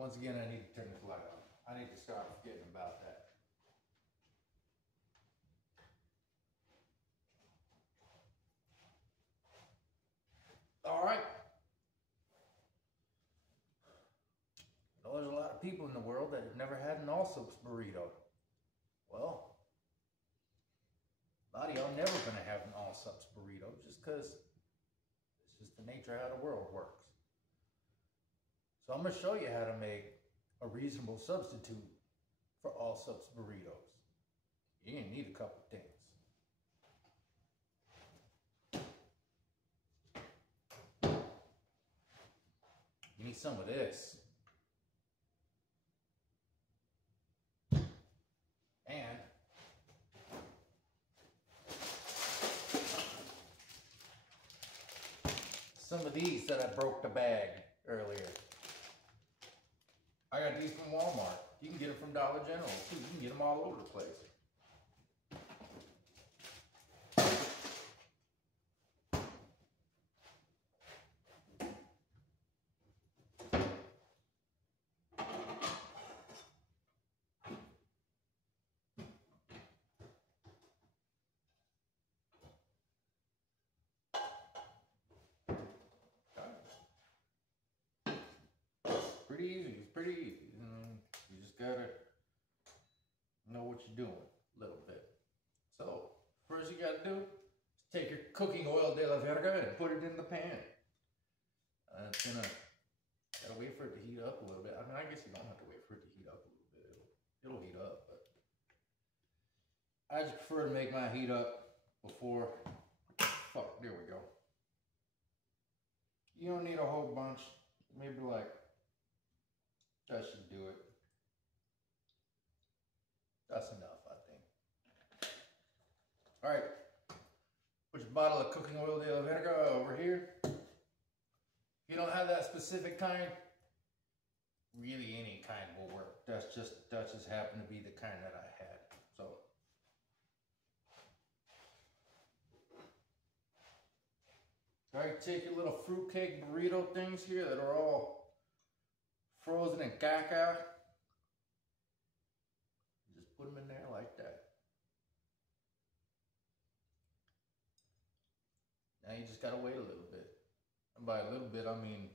Once again, I need to turn this light on. I need to start forgetting about that. All right. There's a lot of people in the world that have never had an Allsups burrito. Well, a lot of y'all never gonna have an Allsups burrito just because it's just the nature of how the world works. So I'm gonna show you how to make a reasonable substitute for Allsups burritos. You're gonna need a couple things. You need some of this. And some of these that I broke the bag earlier. I got these from Walmart. You can get them from Dollar General too. You can get them all over the place. Pretty easy. It's pretty easy. You just gotta know what you're doing a little bit. So first you gotta do is take your cooking oil de la verga and put it in the pan. It's gotta wait for it to heat up a little bit. I mean, I guess you don't have to wait for it to heat up a little bit. It'll heat up, but I just prefer to make mine heat up before. Fuck, there we go. You don't need a whole bunch. Maybe like. That should do it. That's enough, I think. All right, put your bottle of cooking oil de la verga over here. If you don't have that specific kind, really any kind will work. That just happened to be the kind that I had. So, all right, take your little fruitcake burrito things here that are all frozen in caca. Just put them in there like that. Now you just gotta wait a little bit. And by a little bit, I mean,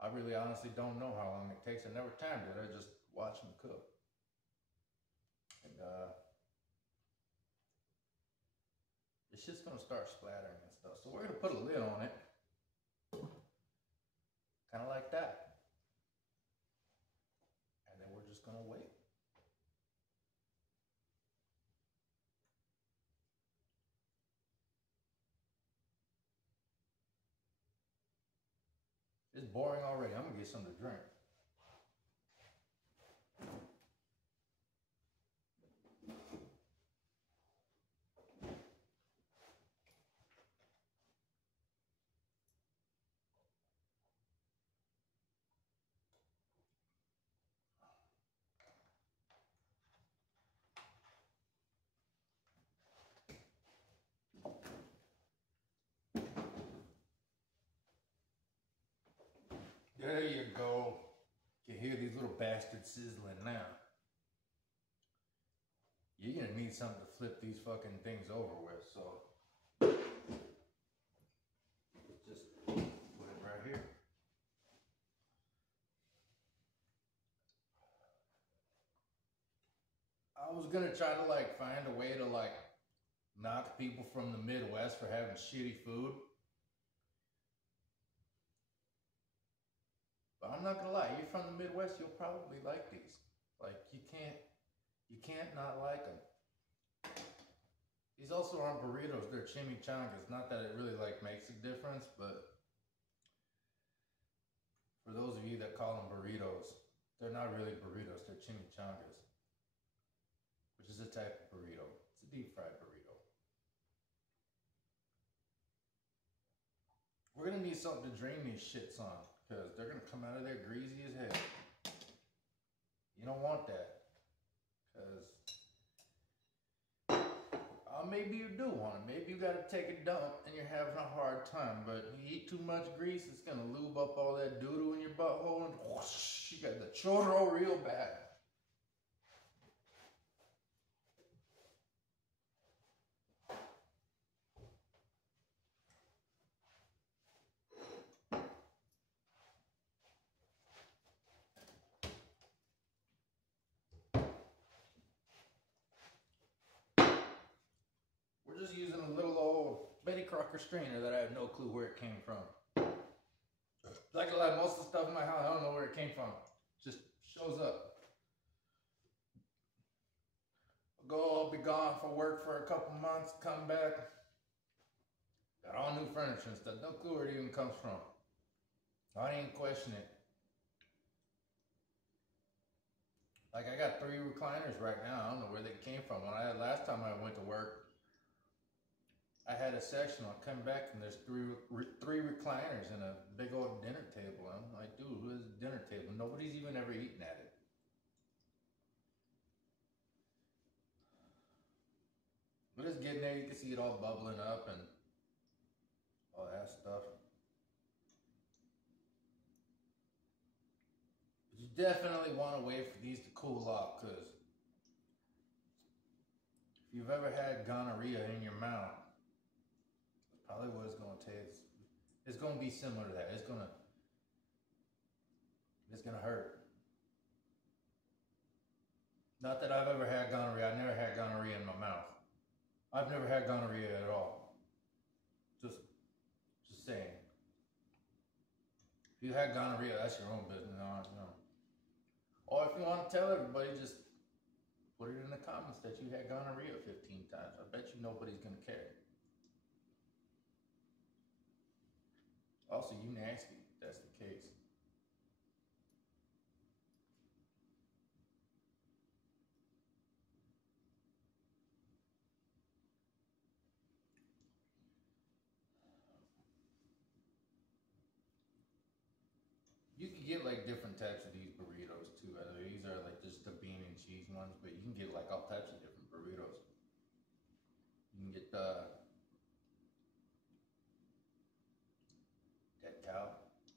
I really honestly don't know how long it takes. I never timed it. I just watch them cook. And it's just gonna start splattering and stuff. So we're gonna put a lid on it. Kind of like that. And then we're just going to wait. It's boring already. I'm going to get something to drink. There you go. You can hear these little bastards sizzling now. You're gonna need something to flip these fucking things over with, so just put it right here. I was gonna try to like find a way to like knock people from the Midwest for having shitty food. But I'm not gonna lie, you're from the Midwest, you'll probably like these. Like you can't not like them. These also aren't burritos, they're chimichangas. Not that it really like makes a difference, but for those of you that call them burritos, they're not really burritos, they're chimichangas, which is a type of burrito. It's a deep fried burrito. We're gonna need something to drain these shits on, because they're gonna come out of there greasy as hell. You don't want that, because I'm maybe you do want it. Maybe you gotta take a dump and you're having a hard time. But you eat too much grease, it's gonna lube up all that doo-doo in your butthole and whoosh, you got the chorro real bad. We're just using a little old Betty Crocker strainer that I have no clue where it came from. Like most of the stuff in my house, I don't know where it came from. It just shows up. I'll be gone for work for a couple months, come back. Got all new furniture and stuff. No clue where it even comes from. I didn't question it. Like I got 3 recliners right now. I don't know where they came from. Last time I went to work, I had a section. I'll come back and there's three recliners and a big old dinner table. I'm like, dude, who is a dinner table? Nobody's even ever eaten at it. But it's getting there. You can see it all bubbling up and all that stuff. But you definitely want to wait for these to cool off, because if you've ever had gonorrhea in your mouth, probably what it's going to taste. It's going to be similar to that. It's going to hurt. Not that I've ever had gonorrhea. I've never had gonorrhea in my mouth. I've never had gonorrhea at all. Just saying. If you had gonorrhea, that's your own business. No. Or if you want to tell everybody, just put it in the comments that you had gonorrhea 15 times. I bet you nobody's going to care. Also, you nasty, if that's the case. You can get like different types of these burritos too. These are like just the bean and cheese ones, but you can get like all types of different burritos. You can get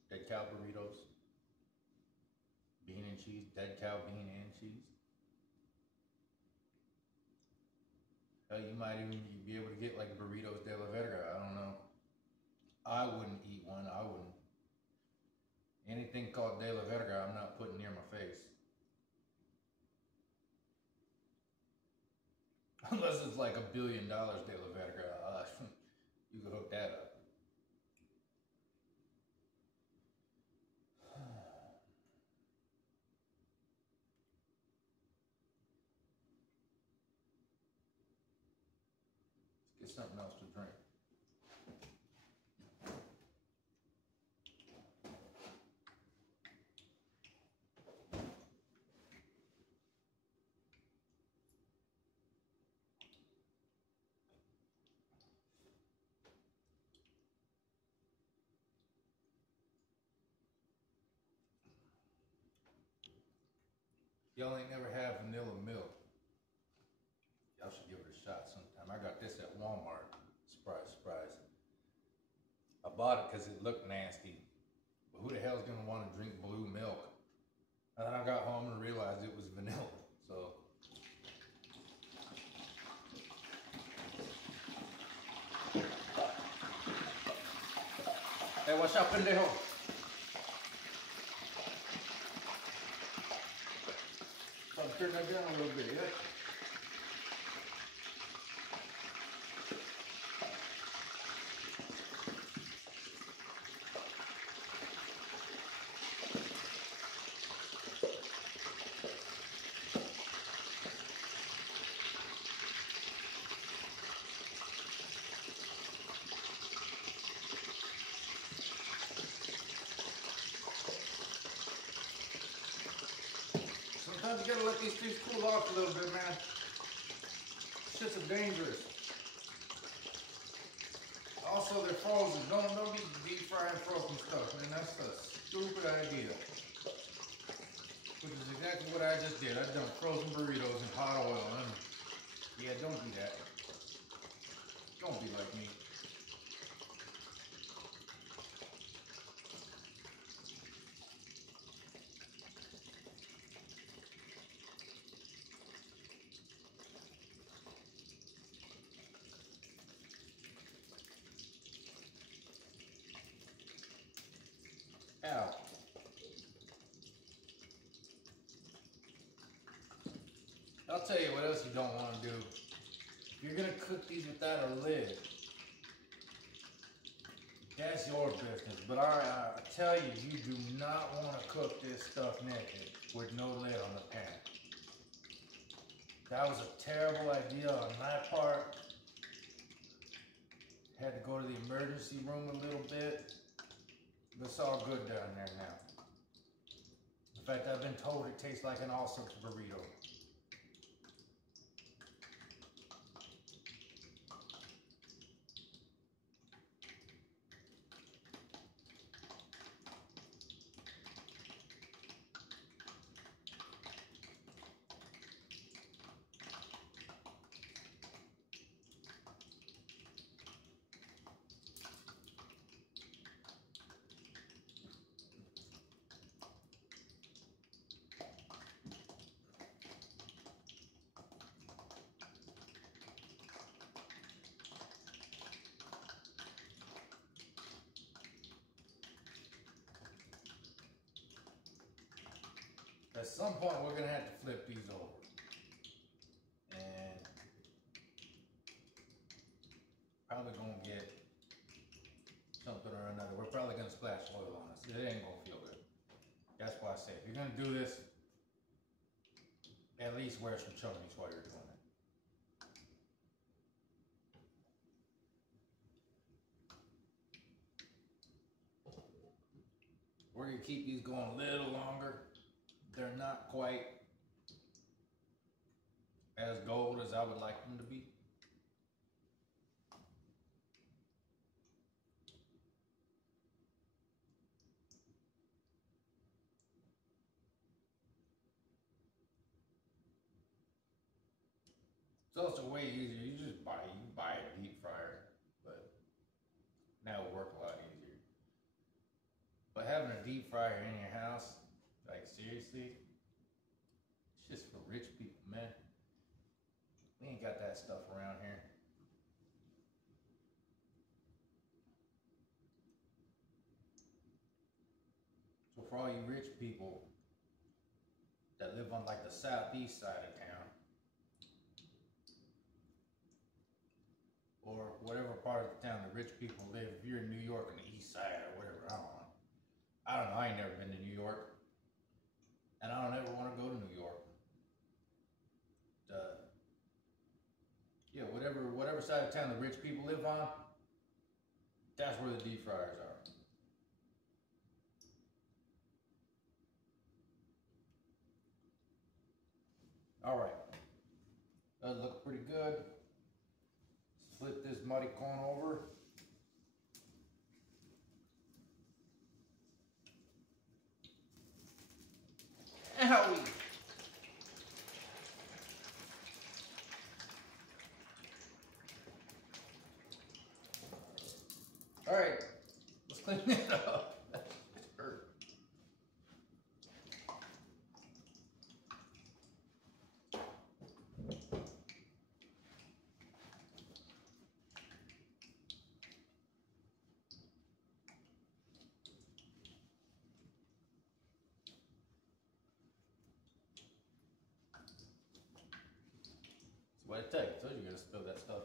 dead cow burritos, bean and cheese, dead cow bean and cheese. Hell, you might even be able to get like burritos de la verga. I don't know. I wouldn't eat one. I wouldn't. Anything called de la verga, I'm not putting near my face. Unless it's like $1 billion de la verga. You could hook that up. Let's get something else to drink. Y'all ain't never had vanilla milk. Y'all should give it a shot sometime. I got this at Walmart. Surprise, surprise. I bought it because it looked nasty. But who the hell's gonna want to drink blue milk? And then I got home and realized it was vanilla. So hey, watch out, pendejo. So I'm turning that down a little bit, yeah? Sometimes you gotta let these things cool off a little bit, man. Shit's dangerous. Also, they're frozen. Don't be deep frying frozen stuff, man. That's a stupid idea. Which is exactly what I just did. I dumped frozen burritos in hot oil. And yeah, don't do that. Don't be like me. Ow. I'll tell you what else you don't want to do. If you're gonna cook these without a lid, that's your business. But I tell you, you do not want to cook this stuff naked with no lid on the pan. That was a terrible idea on my part. Had to go to the emergency room a little bit. But it's all good down there now. In fact, I've been told it tastes like an Allsups burrito. At some point, we're gonna have to flip these over. And probably gonna get something or another. We're probably gonna splash oil on us. It ain't gonna feel good. That's why I say, if you're gonna do this, at least wear some chonies while you're doing it. We're gonna keep these going a little longer. They're not quite as gold as I would like them to be. It's also way easier. You just buy a deep fryer, but that would work a lot easier. But having a deep fryer in your house, like seriously, it's just for rich people, man. We ain't got that stuff around here. So for all you rich people that live on like the southeast side of town, or whatever part of the town the rich people live, if you're in New York on the east side or whatever, I don't know, I ain't never been to New York. And I don't ever want to go to New York. Yeah, whatever side of town the rich people live on, that's where the deep fryers are. All right, does look pretty good. Flip this muddy corn over. Owie! All right, let's clean it up. That hurt. That's what I tell you. I told you you're gonna spill that stuff.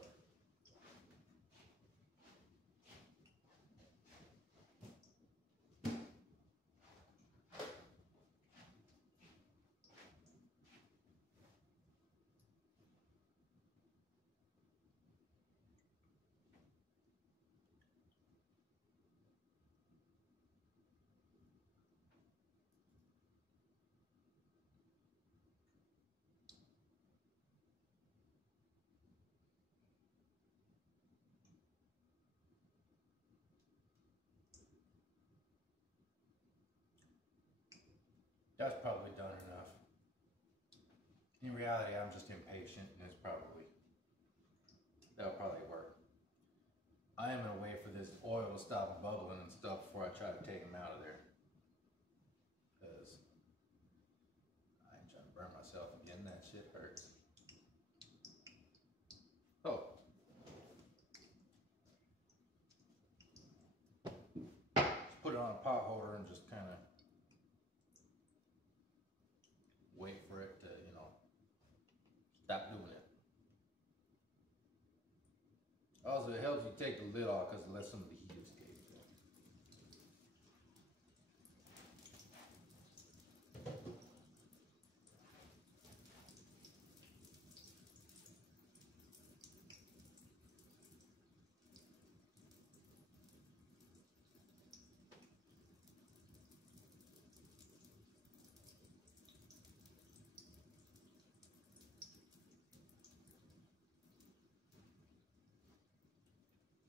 That's probably done enough. In reality, I'm just impatient, and that'll probably work. I am gonna wait for this oil to stop bubbling and stuff before I try to take them out of there. Because I ain't trying to burn myself again. That shit hurts. Oh. Just put it on a pot holder and just kind of wait for it to, you know, stop doing it. Also, it helps you take the lid off because it lets some of the heat escape.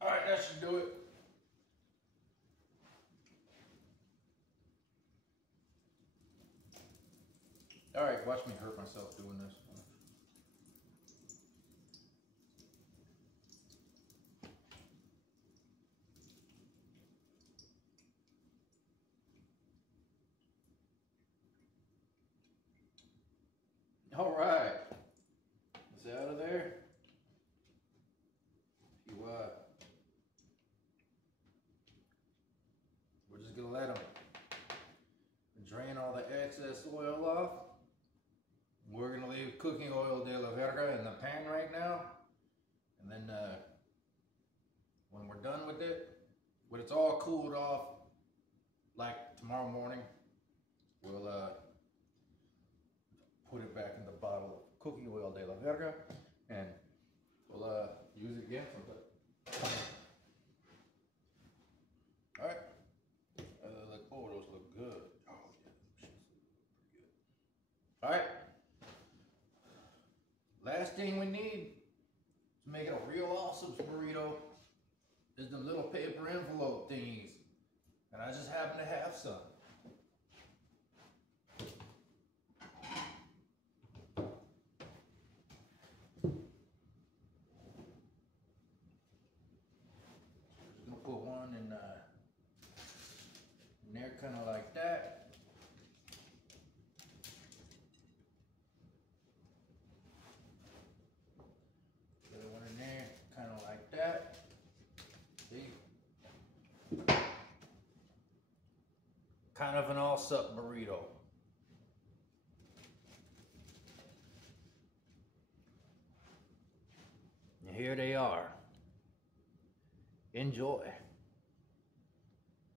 Alright, that should do it. Alright, watch me hurt myself doing this. Alright. It's out of there. See what? We're just gonna let them drain all the excess oil off. We're gonna leave cooking oil de la verga in the pan right now, and then when we're done with it, when it's all cooled off, like tomorrow morning, we'll put it back in the bottle of cooking oil de la verga, and we'll use it again for the. All right. Oh, those look good. Oh yeah, pretty good. All right. Last thing we need to make it a real Allsups burrito is them little paper envelope thingies, and I just happen to have some. Just gonna put one in there, kind of like that. Kind of an Allsups burrito. And here they are. Enjoy.